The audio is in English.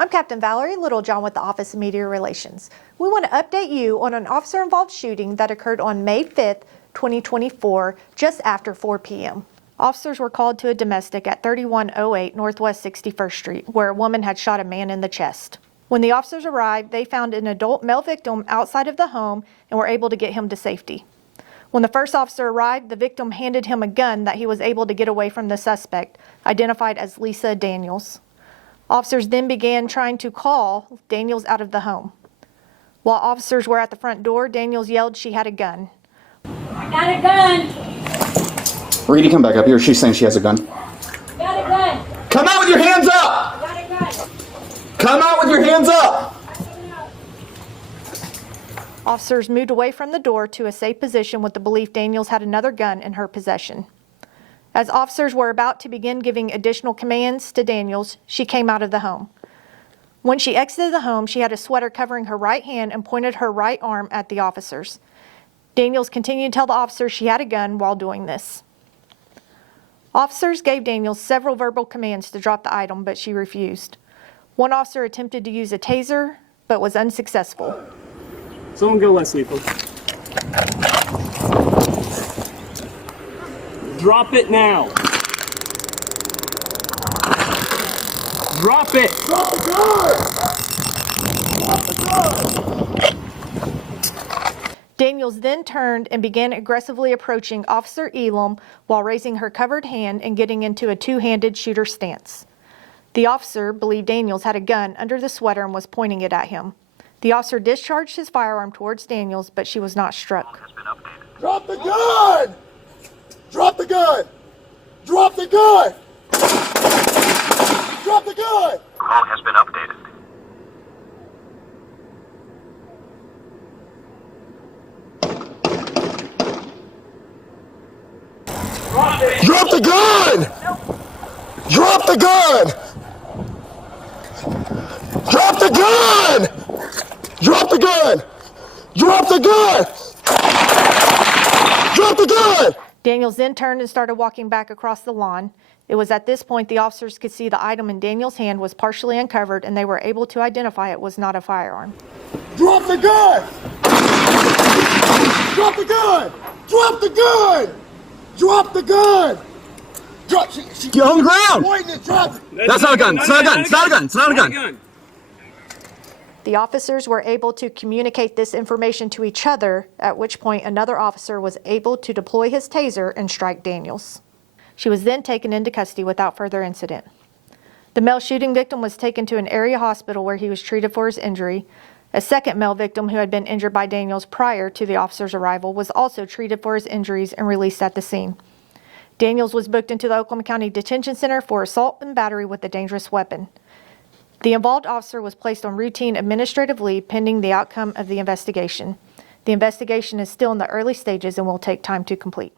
I'm Captain Valerie Littlejohn with the Office of Media Relations. We want to update you on an officer-involved shooting that occurred on May 5th, 2024, just after 4 p.m. Officers were called to a domestic at 3108 Northwest 61st Street, where a woman had shot a man in the chest. When the officers arrived, they found an adult male victim outside of the home and were able to get him to safety. When the first officer arrived, the victim handed him a gun that he was able to get away from the suspect, identified as Lisa Daniels. Officers then began trying to call Daniels out of the home. While officers were at the front door, Daniels yelled she had a gun. I got a gun! Reedy, come back up here. She's saying she has a gun. Got a gun! Come out with your hands up! Got a gun! Come out with your hands up! Officers moved away from the door to a safe position with the belief Daniels had another gun in her possession. As officers were about to begin giving additional commands to Daniels, she came out of the home. When she exited the home, she had a sweater covering her right hand and pointed her right arm at the officers. Daniels continued to tell the officers she had a gun while doing this. Officers gave Daniels several verbal commands to drop the item, but she refused. One officer attempted to use a taser, but was unsuccessful. Someone go less lethal. Drop it now. Drop it. Drop the gun! Drop the gun! Daniels then turned and began aggressively approaching Officer Elam while raising her covered hand and getting into a two-handed shooter stance. The officer believed Daniels had a gun under the sweater and was pointing it at him. The officer discharged his firearm towards Daniels, but she was not struck. Drop the gun! Drop the gun! Drop the gun! Drop the gun! Call has been updated. Drop the gun! Drop the gun! Drop the gun! Drop the gun! Drop the gun! Drop the gun! Daniels then turned and started walking back across the lawn. It was at this point the officers could see the item in Daniels' hand was partially uncovered and they were able to identify it was not a firearm. Drop the gun! Drop the gun! Drop the gun! Drop the gun! Drop! Get on the ground! Pointing it, drop it! That's not a gun. It's not a gun. It's not a gun. It's not a gun. The officers were able to communicate this information to each other, at which point another officer was able to deploy his taser and strike Daniels. She was then taken into custody without further incident. The male shooting victim was taken to an area hospital where he was treated for his injury. A second male victim who had been injured by Daniels prior to the officer's arrival was also treated for his injuries and released at the scene. Daniels was booked into the Oklahoma County Detention Center for assault and battery with a dangerous weapon. The involved officer was placed on routine administrative leave pending the outcome of the investigation. The investigation is still in the early stages and will take time to complete.